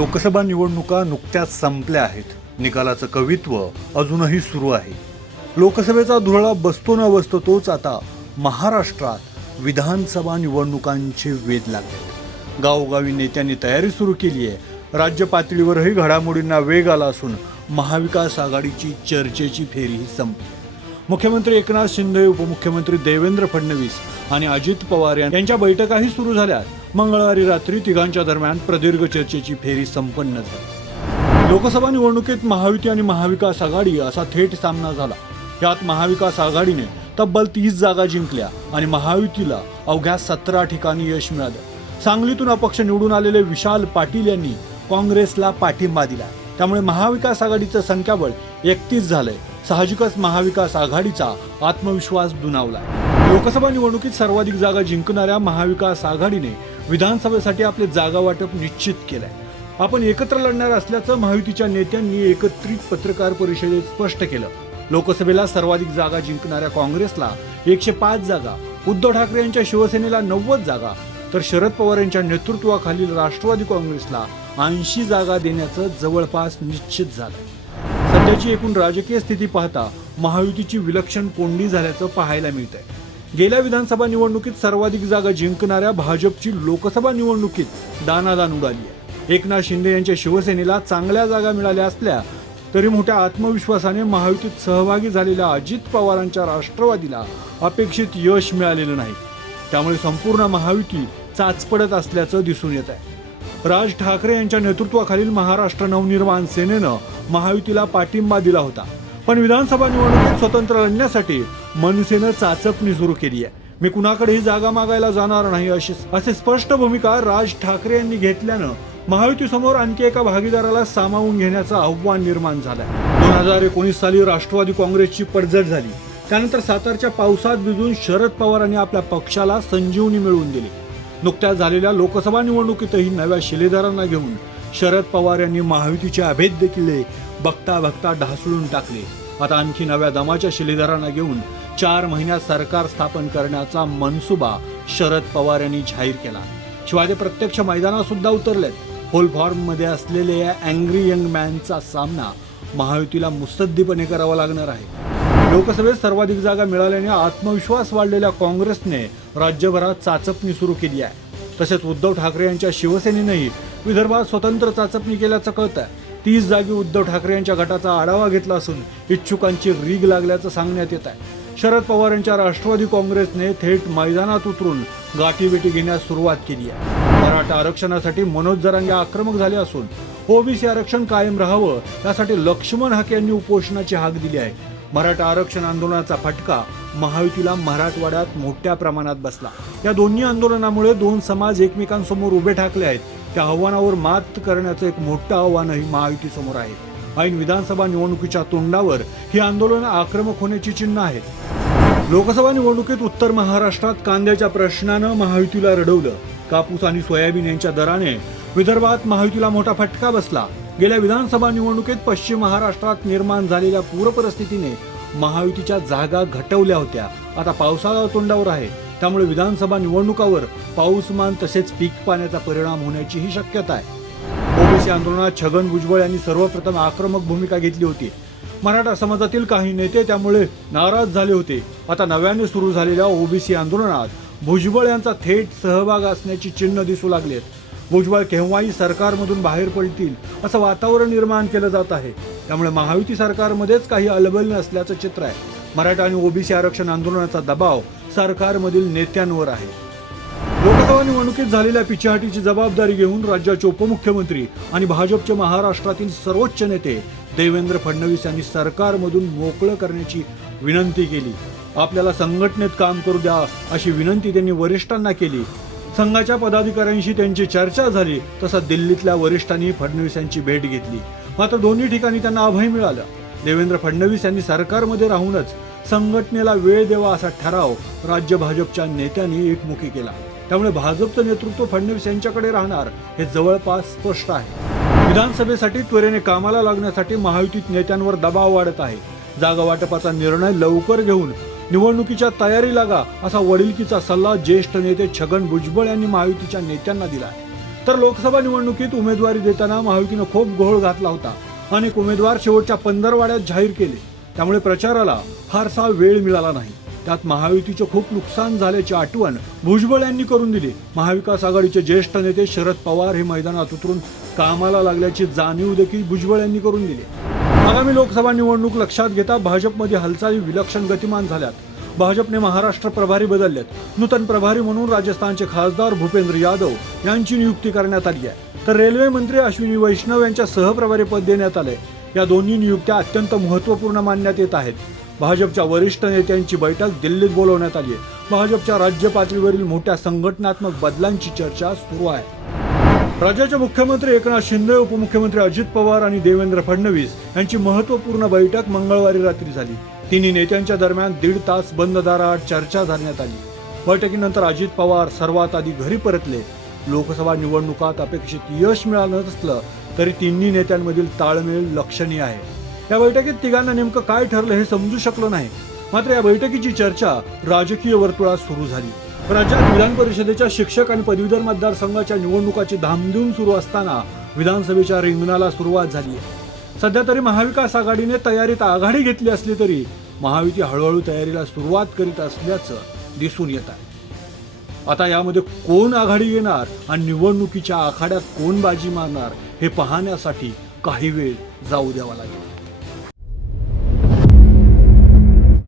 लोकसभा निवडणुका नुकत्याच संपल्या आहेत. निकालाचं कवित्व अजूनही सुरू आहे. लोकसभेचा धुरळा बसतो न बसतो तोच आता महाराष्ट्रात विधानसभा निवडणुकांचे वेध लागले. गावोगावी नेत्यांनी तयारी सुरू केली आहे. राज्य पातळीवरही घडामोडींना वेग आला असून महाविकास आघाडीची चर्चेची फेरीही संपली. मुख्यमंत्री एकनाथ शिंदे उपमुख्यमंत्री देवेंद्र फडणवीस आणि अजित पवार यां- यांच्या बैठकाही सुरू झाल्या मंगळवारी रात्री तिघांच्या दरम्यान प्रदीर्घ चर्चेची फेरी संपन्न झाली. लोकसभा निवडणुकीत महायुती आणि महाविकास आघाडी असा थेट सामना झाला. यात महाविकास आघाडीने तब्बल तीस जागा जिंकल्या आणि महायुतीला अवघ्या सतरा ठिकाणी यश मिळालं. सांगलीतून अपक्ष निवडून आलेले विशाल पाटील यांनी काँग्रेसला पाठिंबा दिला. त्यामुळे महाविकास आघाडीचं संख्याबळ एकतीस झालंय. साहजिकच महाविकास आघाडीचा आत्मविश्वास दुनावला लोकसभा निवडणुकीत सर्वाधिक जागा जिंकणाऱ्या महाविकास आघाडीने विधानसभेसाठी आपले जागा वाटप निश्चित केलंय. आपण एकत्र लढणार असल्याचं महायुतीच्या नेत्यांनी एकत्रित पत्रकार परिषदेत स्पष्ट केलं. लोकसभेला सर्वाधिक जागा जिंकणाऱ्या काँग्रेसला एकशे पाच जागा उद्धव ठाकरे यांच्या शिवसेनेला नव्वद जागा तर शरद पवार यांच्या नेतृत्वाखालील राष्ट्रवादी काँग्रेसला ऐंशी जागा देण्याचं जवळपास निश्चित झालं. सध्याची एकूण राजकीय स्थिती पाहता महायुतीची विलक्षण कोंडी झाल्याचं पाहायला मिळतंय. गेल्या विधानसभा निवडणुकीत सर्वाधिक जागा जिंकणाऱ्या भाजपची लोकसभा निवडणुकीत दानादान उडाली आहे. एकनाथ शिंदे यांच्या शिवसेनेला चांगल्या जागा मिळाल्या असल्या तरी मोठ्या आत्मविश्वासाने महायुतीत सहभागी झालेल्या अजित पवारांच्या राष्ट्रवादीला अपेक्षित यश मिळालेलं नाही. त्यामुळे संपूर्ण महायुती चाचपडत असल्याचं दिसून येत आहे. राज ठाकरे यांच्या नेतृत्वाखालील महाराष्ट्र नवनिर्माण सेनेनं महायुतीला पाठिंबा दिला होता. पण विधानसभा निवडणुकीत स्वतंत्र लढण्यासाठी मनसेनं चाचपणी सुरू केली आहे मी कुणाकडेही जागा मागायला जाणार नाही अशी असे स्पष्ट भूमिका राज ठाकरे यांनी घेतल्यानं महायुतीसमोर आणखी एका भागीदाराला सामावून घेण्याचं आव्हान निर्माण झालंय. दोन हजार एकोणीस साली राष्ट्रवादी काँग्रेसची पडझड झाली. त्यानंतर सातारच्या पावसात भिजून शरद पवारांनी आपल्या पक्षाला संजीवनी मिळवून दिली. नुकत्याच झालेल्या लोकसभा निवडणुकीतही नव्या शिलेदारांना घेऊन शरद पवार यांनी महायुतीचे अभेद्य किल्ले बघता बघता ढासळून टाकले. आता आणखी नव्या दमाच्या शिलेदारांना घेऊन चार महिन्यात सरकार स्थापन करण्याचा मनसुबा शरद पवार यांनी जाहीर केला. शिवाय ते प्रत्यक्ष मैदानात सुद्धा उतरलेत. फुल फॉर्ममध्ये असलेल्या या अँग्री यंग मॅनचा सामना महायुतीला मुसद्दीपणे करावा लागणार आहे. लोकसभेत सर्वाधिक जागा मिळाल्याने आत्मविश्वास वाढलेल्या काँग्रेसने राज्यभरात चाचपणी सुरू केली आहे. तसेच उद्धव ठाकरे यांच्या शिवसेनेनंही विदर्भात स्वतंत्र चाचपणी केल्याचं कळतं तीस जागी उद्धव ठाकरे यांच्या गटाचा आढावा घेतला असून इच्छुकांची रीग लागल्याचं सांगण्यात येत आहे. शरद पवार यांच्या राष्ट्रवादी काँग्रेसने थेट मैदानात उतरून गाठीभेटी घेण्यास सुरुवात केली आहे. मराठा आरक्षणासाठी मनोज जरांगे आक्रमक झाले असून ओबीसी आरक्षण कायम राहावं यासाठी लक्ष्मण हाके यांनी उपोषणाची हाक दिली आहे. मराठा आरक्षण आंदोलनाचा फटका महायुतीला मराठवाड्यात मोठ्या प्रमाणात बसला. या दोन्ही आंदोलनामुळे दोन समाज एकमेकांसमोर उभे ठाकले आहेत. त्या आव्हानावर मात करण्याचं एक मोठं आव्हानही महायुतीसमोर आहे. ऐन विधानसभा निवडणुकीच्या तोंडावर ही आंदोलनं आक्रमक होण्याची चिन्ह आहेत. लोकसभा निवडणुकीत उत्तर महाराष्ट्रात कांद्याच्या प्रश्नानं महायुतीला रडवलं. कापूस आणि सोयाबीन यांच्या दराने विदर्भात महायुतीला मोठा फटका बसला. गेल्या विधानसभा निवडणुकीत पश्चिम महाराष्ट्रात निर्माण झालेल्या पूरपरिस्थितीने महायुतीच्या जागा घटवल्या होत्या. आता पावसाळा तोंडावर आहे. त्यामुळे विधानसभा निवडणुकावर पाऊसमान तसेच पीक पाण्याचा परिणाम होण्याचीही शक्यता आहे. ओबीसी आंदोलनात छगन भुजबळ यांनी सर्वप्रथम आक्रमक भूमिका घेतली होती. मराठा समाजातील काही नेते त्यामुळे नाराज झाले होते. आता नव्याने सुरू झालेल्या ओबीसी आंदोलनात भुजबळ यांचा थेट सहभाग असण्याची चिन्ह दिसू लागलेत भुजबळ केव्हाही सरकारमधून बाहेर पडतील असं वातावरण निर्माण केलं जात आहे. त्यामुळे महायुती सरकारमध्येच काही अलबल नसल्याचं चित्र आहे. मराठा आणि ओबीसी आरक्षण आंदोलनाचा दबाव सरकारमधील नेत्यांवर आहे. लोकसभा निवडणुकीत झालेल्या पिछाहाटीची जबाबदारी घेऊन राज्याचे उपमुख्यमंत्री आणि भाजपचे महाराष्ट्रातील सर्वोच्च नेते देवेंद्र फडणवीस यांनी सरकारमधून मोकळं करण्याची विनंती केली. आपल्याला संघटनेत काम करू द्या अशी विनंती त्यांनी वरिष्ठांना केली. संघाच्या पदाधिकाऱ्यांशी त्यांची चर्चा झाली तसा दिल्लीतल्या वरिष्ठांनी फडणवीस यांची भेट घेतली. मात्र दोन्ही ठिकाणी त्यांना अभय मिळालं. देवेंद्र फडणवीस यांनी सरकारमध्ये राहूनच संघटनेला वेळ द्यावा असा ठराव राज्य भाजपच्या नेत्यांनी एकमुखी केला. त्यामुळे भाजपचं नेतृत्व फडणवीस यांच्याकडे राहणार हे जवळपास स्पष्ट आहे. विधानसभेसाठी त्वरेने कामाला लागण्यासाठी महायुतीत नेत्यांवर दबाव वाढत आहे. जागा वाटपाचा निर्णय लवकर घेऊन निवडणुकीच्या तयारी लागा असा वडिलकीचा सल्ला ज्येष्ठ नेते छगन भुजबळ यांनी महायुतीच्या नेत्यांना दिला. तर लोकसभा निवडणुकीत उमेदवारी देताना महायुतीनं खूप घोळ घातला होता. अनेक उमेदवार शेवटच्या पंधरवाड्यात जाहीर केले. त्यामुळे प्रचाराला फारसा वेळ मिळाला नाही. त्यात महायुतीचे खूप नुकसान झाल्याची आठवण भुजबळ यांनी करून दिली. महाविकास आघाडीचे ज्येष्ठ नेते शरद पवार हे मैदानात उतरून कामाला लागल्याची जाणीव देखील भुजबळ यांनी करून दिली. आगामी लोकसभा निवडणूक लक्षात घेता भाजपमध्ये हालचाली विलक्षण गतिमान झाल्यात. भाजपने महाराष्ट्र प्रभारी बदललेत. नूतन प्रभारी म्हणून राजस्थानचे खासदार भूपेंद्र यादव यांची नियुक्ती करण्यात आली आहे. तर रेल्वे मंत्री अश्विनी वैष्णव यांच्या सहप्रभारी पद देण्यात आले या दोन्ही नियुक्त्या अत्यंत महत्त्वपूर्ण मानण्यात येत आहेत. भाजपच्या वरिष्ठ नेत्यांची बैठक दिल्लीत बोलवण्यात आली आहे. भाजपच्या राज्य पातळीवरील मोठ्या संघटनात्मक बदलांची चर्चा सुरू आहे. राज्याचे मुख्यमंत्री एकनाथ शिंदे उपमुख्यमंत्री अजित पवार आणि देवेंद्र फडणवीस यांची महत्त्वपूर्ण बैठक मंगळवारी रात्री झाली. तिन्ही नेत्यांच्या दरम्यान दीड तास बंद दाराआड चर्चा झाल्यात आली बैठकीनंतर अजित पवार सर्वात आधी घरी परतले. लोकसभा निवडणुकात अपेक्षित यश मिळालं नसलं तरी तिन्ही नेत्यांमधील ताळमेळ लक्षणीय आहे. या बैठकीत तिघांना नेमकं काय ठरलं हे समजू शकलं नाही. मात्र या बैठकीची चर्चा राजकीय वर्तुळात सुरू झाली. राज्यात विधान परिषदेच्या शिक्षक आणि पदवीधर मतदारसंघाच्या निवडणुकाची धामधूम सुरू असताना विधानसभेच्या रिंगणाला सुरुवात झाली. सध्या तरी महाविकास आघाडीने तयारीत आघाडी घेतली असली तरी महायुती हळूहळू तयारीला सुरुवात करीत असल्याचं दिसून येत आहे. आता यामध्ये कोण आघाडी घेणार आणि निवडणुकीच्या आखाड्यात कोण बाजी मारणार हे पाहण्यासाठी काही वेळ जाऊ द्यावा लागेल.